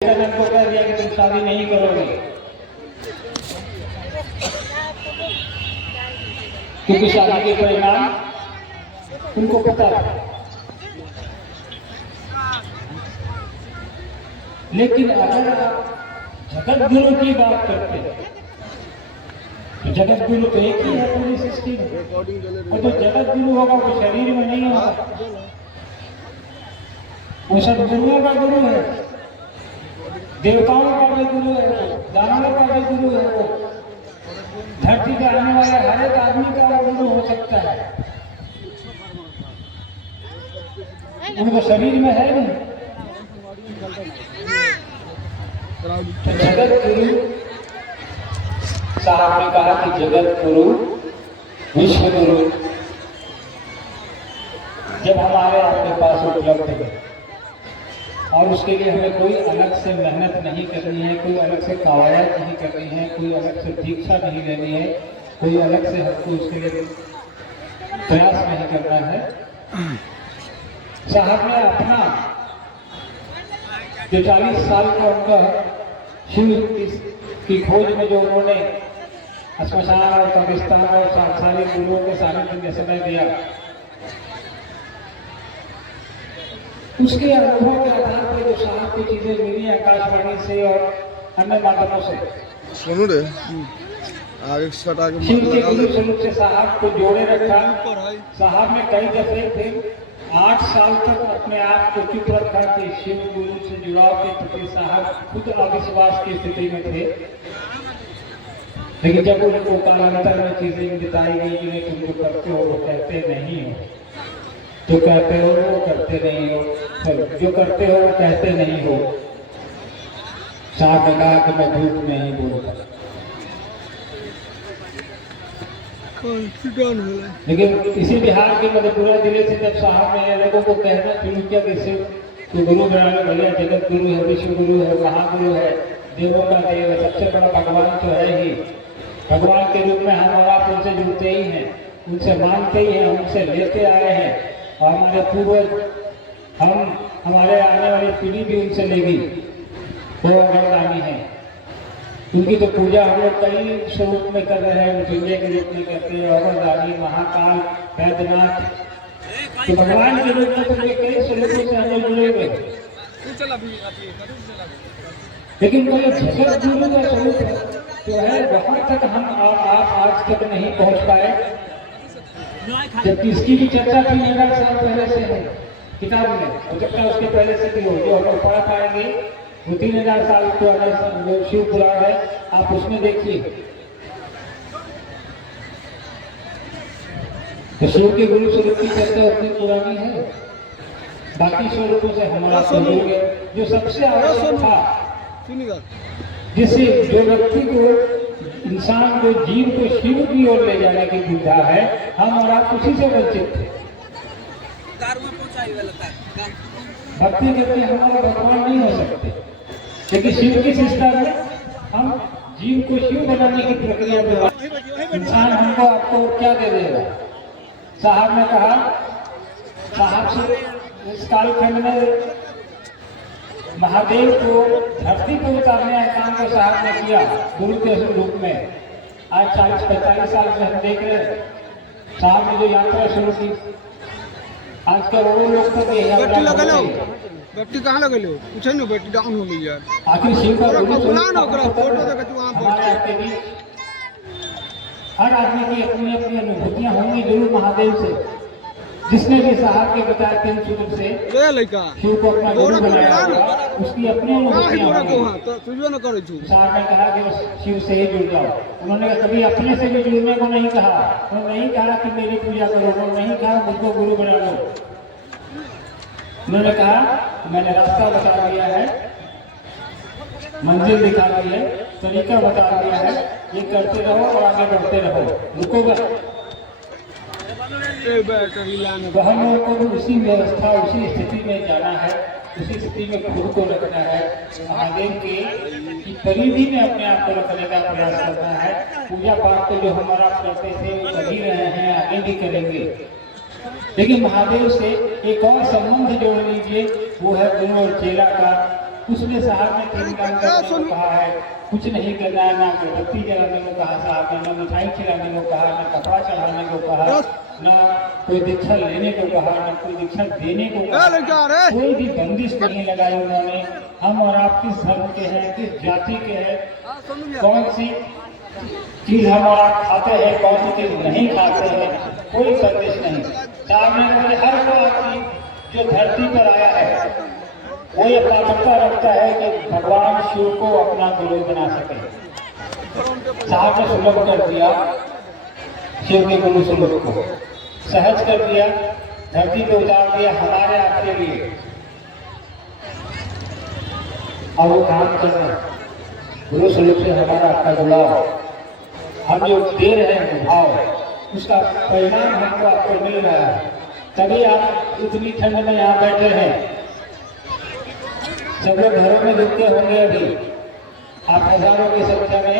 को कह दिया कि तुम शादी नहीं करोगे, क्योंकि शादी के परिणाम तुमको पता है। लेकिन अगर आप जगत गुरु की बात करते हैं तो जगत गुरु तो एक ही है पूरी सृष्टि में, और जो जगत गुरु होगा वो शरीर में नहीं होगा, वो सब गुरुओं का गुरु है, देवताओं का भी गुरु है, दानवों का भी गुरु है, वो धरती पे आने वाले हर एक आदमी का गुरु हो सकता है, उनको शरीर में है नहीं। तो जगत गुरु साहब ने कहा कि जगत गुरु विश्व गुरु जब हमारे आपके पास उपलब्ध है, और उसके लिए हमें कोई अलग से मेहनत नहीं करनी है, कोई अलग से कवायद नहीं करनी है, कोई अलग से दीक्षा नहीं लेनी है, कोई अलग से हमको उसके लिए प्रयास नहीं करना है। साहब ने अपना जो 40 साल का उनका शिव की खोज में जो उन्होंने श्मशान और कब्रिस्तान और सांसारिक गुरुओं के सानिध्य में समय दिया, उसके अनुभव के आधार पर जो साहब की चीजें मिली आकाशवाणी से और अन्य माध्यमों से, शिव के गुरु स्वरूप से साहब को जोड़े रखा। साहब ने कई दफे फिर 8 साल तक अपने आप को चुप रखा कि शिव गुरु से जुड़ाव के प्रति साहब खुद अविश्वास की स्थिति में थे, लेकिन जब उनको कालांतर में चीजें बताई गई कि तुम जो करते हो वो कहते नहीं हो, जो कहते हो वो करते नहीं हो, जो करते हो वो कहते नहीं हो, साहब ने कहा कि मैं झूठ नहीं बोलता। लेकिन इसी बिहार के मधेपुरा जिले से जब साहब ने लोगों को कहना शुरू किया कि शिव तो गुरु बनाने भैया जगत गुरु है, विश्व गुरु है, महागुरु है, देवों का देव है, सबसे बड़ा भगवान तो है ही, भगवान के रूप में हम और आप उनसे जुड़ते ही हैं, उनसे मानते ही हैं, उनसे लेते आए हैं, और हमारे पूर्वज हम हमारे आने वाली पीढ़ी भी उनसे लेगी, वो अगरदानी है। उनकी तो पूजा हम लोग कई स्वरूप में कर रहे हैं, मृत्युंजय के रूप में करते हैं, अगरदानी, महाकाल, वैद्यनाथ, तो भगवान के रूप में तो कई स्वरूपों से हम लोग जुड़े हुए। लेकिन वो जगत गुरु का स्वरूप जो है वहां तक हम आप आज तक नहीं पहुंच पाए, जबकि इसकी भी चर्चा 3000 साल पहले से है किताब में, हो सकता है उसके पहले से भी हो, जो हम लोग पढ़ पाएंगे वो 3000 साल तो अगर शिव पुराण है आप उसमें देखिए। तो शिव के गुरु स्वरूप की चर्चा उतनी पुरानी है, बाकी स्वरूपों से हमारा सहयोग है जो सबसे आवश्यक था, जिससे जो व्यक्ति को इंसान को जीव को शिव की ओर ले जाने की दुविधा है, हम और आप उसी से वंचित थे। भक्ति करके हमारा भगवान नहीं हो सकते, लेकिन शिव की शिष्टा में हम जीव को शिव बनाने की प्रक्रिया में इंसान हमको आपको क्या दे देगा। साहब ने कहा, साहब से इस कालखंड में महादेव को धरती पर उतारने का काम को साहब ने किया गुरु के रूप में। आज 40-45 साल से हम देख रहे हैं साहब ने जो यात्रा शुरू की, आज का वो लोग तो बैटरी कहाँ लगे लो कुछ नहीं, बैटरी डाउन हो गई यार। आखिर शिव का हर आदमी की अपनी अपनी अनुभूतियां होंगी जरूर महादेव से, जिसने भी साहब के बताए 3 सूत्र से शिव को अपना गुरु बनाया, उसकी अपनी अनुभूतियां होंगी। साहब ने कहा कि शिव से ही जुड़ जाओ। उन्होंने कभी अपने से भी जुड़ने को नहीं कहा, उन्होंने नहीं कहा कि मेरी पूजा करो, उन्होंने नहीं कहा मुझको गुरु बना लो। उन्होंने कहा मैंने रास्ता बता दिया है, मंजिल दिखा दी है, तरीका बता दिया है, ये करते रहो और आगे बढ़ते रहो, रुकोगा। तो हम लोगों को भी उसी व्यवस्था उसी स्थिति में जाना है, उसी स्थिति में खुद को रखना है, महादेव की परिधि में अपने आप को रखने का प्रयास करना है। पूजा पाठ को जो हमारा करते थे वो कर ही रहे हैं, आगे भी करेंगे, लेकिन महादेव से एक और संबंध जोड़ लीजिए, वो है गुरु और चेला का, उसमें साहब ने 3 काम करने को कहा है, कुछ नहीं करना है, ना अगरबत्ती जलाने को कहा साहब ने, ना मिठाई खिलाने को कहा, ना कपड़ा चढ़ाने को कहा, ना कोई दीक्षा लेने को कहा, ना कोई दीक्षा देने को कहा। कोई भी बंदिश नहीं लगाई उन्होंने। हम और आप किस धर्म के हैं, किस जाति के हैं, कौन सी चीज हम और आप खाते हैं, कौन सी चीज नहीं खाते हैं, कोई बंदिश नहीं। साहब ने बोले हर वो आदमी जो धरती पर आया है वो ये प्राथमिकता रखता है कि भगवान शिव को अपना गुरु बना सके। साहब ने सुलभ कर दिया शिव के गुरु सुलभ को, सहज कर दिया, धरती पे उतार दिया हमारे आपके लिए। और वो काम कर रहे हैं गुरु स्वरूप से हमारा आपका जुड़ाव, हम जो दे रहे हैं भाव, उसका परिणाम हमको आपको मिल रहा है। तभी आप इतनी ठंड में यहाँ बैठे हैं। सब लोग घरों में रुकते होंगे, अभी आप हजारों की संख्या में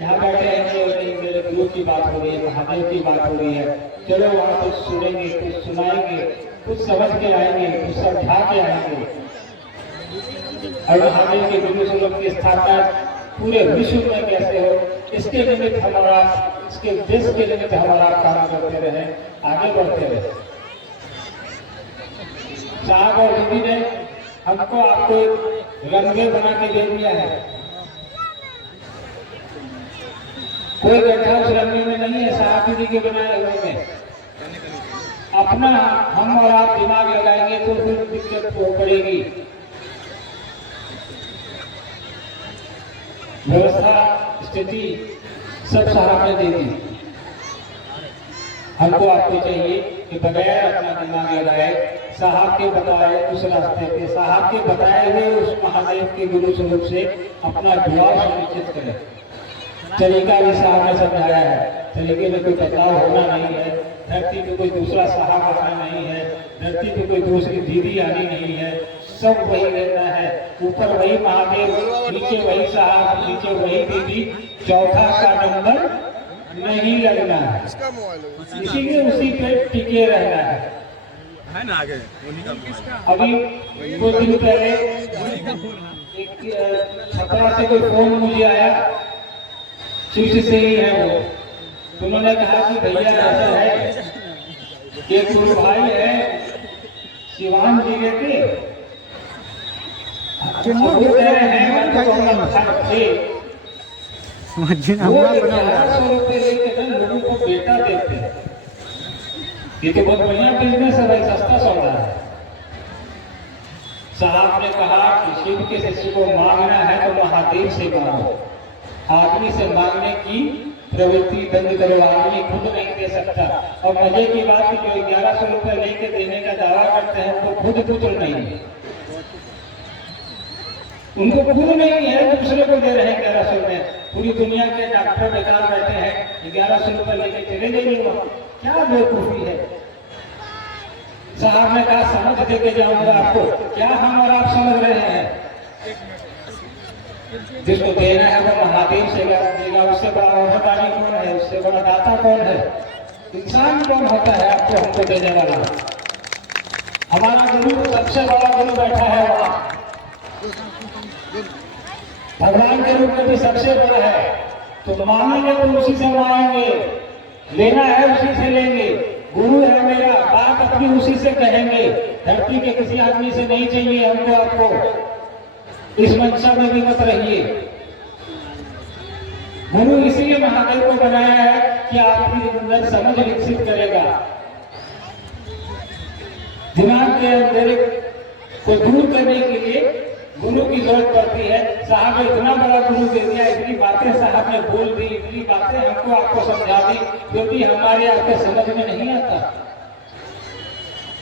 यहाँ बैठे हैं। मेरे गुरु की बात हो रही है, महादेव की बात हो रही है, चलो वहाँ कुछ सुनेंगे, कुछ सुनाएंगे, कुछ समझ के आएंगे, कुछ समझा के आएंगे। और महादेव के गुरु स्वरूप की स्थापना पूरे विश्व में कैसे हो, इसके निमित्त हमारा, इसके देश के निमित्त हमारा काम करते रहे, आगे बढ़ते रहे। साहब और दीदी ने हमको आपको रंगे बना के दे दिया है। कोई बैठा उस रंगे में नहीं है, साहब दीदी के बनाए हुए में। अपना हम और आप दिमाग लगाएंगे तो फिर दिक्कत हो पड़ेगी। व्यवस्था स्थिति सब साहब ने दे दी। हमको आपको चाहिए कि बगैर अपना दिमाग लगाए साहब के बताए उस रास्ते पे, साहब के बताए हुए उस महादेव के गुरु स्वरूप से अपना जुड़ाव सुनिश्चित करें। तरीका भी साहब ने समझाया है, तरीके में कोई बदलाव होना नहीं है, धरती पे कोई दूसरा साहब आना नहीं है, धरती पे कोई दूसरी दीदी आनी नहीं है, सब वही रहना है। ऊपर वही महादेव, नीचे वही साहब, नीचे वही दीदी, चौथा का नंबर नहीं लगना है, इसीलिए उसी पे टिके रहना है ना आगे। अभी कुछ दिन पहले एक छपरा से कोई फोन मुझे आया, शिव से ही है वो, तो उन्होंने कहा कि भैया ऐसा है कि एक गुरु भाई है शिवान जिले के, वो कह रहे हैं वो 1100 रुपये लेके लोगों को बेटा देते हैं। ये तो बहुत बढ़िया बिजनेस है भाई, सस्ता सौदा है। साहब ने कहा कि शिव के शिष्य को मांगना है तो महादेव से मांगो, आदमी से मांगने की प्रवृत्ति बंद करो, आदमी खुद नहीं दे सकता। और मजे की बात जो 1100 रुपये लेके देने का दावा करते हैं उनको खुद पुत्र नहीं है, उनको खुद नहीं है, दूसरे को दे रहे हैं 1100 में। पूरी दुनिया के डॉक्टर बेकार बैठे हैं, 1100 रुपये लेके चले जाइए, क्या बेवकूफी है। साहब ने कहा समझ देके जाऊंगा आपको, क्या हम और आप समझ रहे हैं? जिसको देना है वो महादेव से देगा, उससे बड़ा औषधानी कौन है, उससे बड़ा दाता कौन है, इंसान कौन होता है आपको हमको देने वाला? हमारा गुरु सबसे बड़ा गुरु बैठा है वहाँ, भगवान के रूप में भी सबसे बड़ा है। तो मांगेंगे तो उसी से मांगेंगे, लेना है उसी से लेंगे। गुरु है मेरा, बात अपनी उसी से कहेंगे, धरती के किसी आदमी से नहीं चाहिए हमको आपको। इस मंशा में भी मत रहिए। गुरु इसीलिए महादेव को बनाया है कि आपकी अंदर समझ विकसित करेगा, दिमाग के अंदर को दूर करने के लिए गुरु की जरूरत पड़ती है। साहब ने इतना बड़ा गुरु दे दिया, इतनी बातें साहब ने बोल दी, इतनी बातें हमको आपको समझा दी, क्योंकि हमारे आपके समझ में नहीं आता,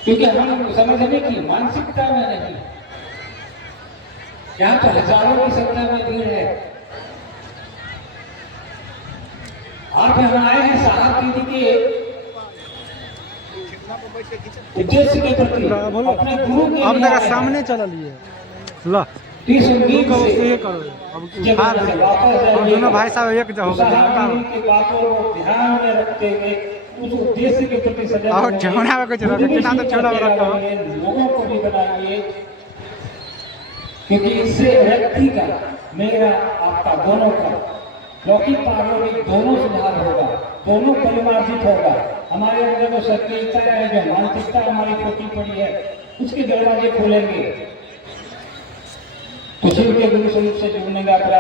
क्योंकि हम समझने की मानसिकता में नहीं। यहाँ तो हजारों की संख्या में भीड़ है। आप यहाँ आए हैं साहब दीदी के उद्देश्य के प्रति, अपने गुरु के आपने सामने चला लिए ला इस उम्मीद से दोनों भाई साहब एक की बातों को ध्यान में रखते हुए उस उद्देश्य के प्रति सजग लोगों को भी बनाइए। क्योंकि इससे व्यक्ति का, मेरा, आपका, दोनों का लौकिक पारलौकिक दोनों सुधार होगा, दोनों परिमार्जित होगा। हमारे अंदर जो सक्रियता है, जो मानसिकता हमारी छोटी पड़ी है, उसके दरवाजे खोलेंगे। तो शिव के गुरु स्वरूप से जुड़ने का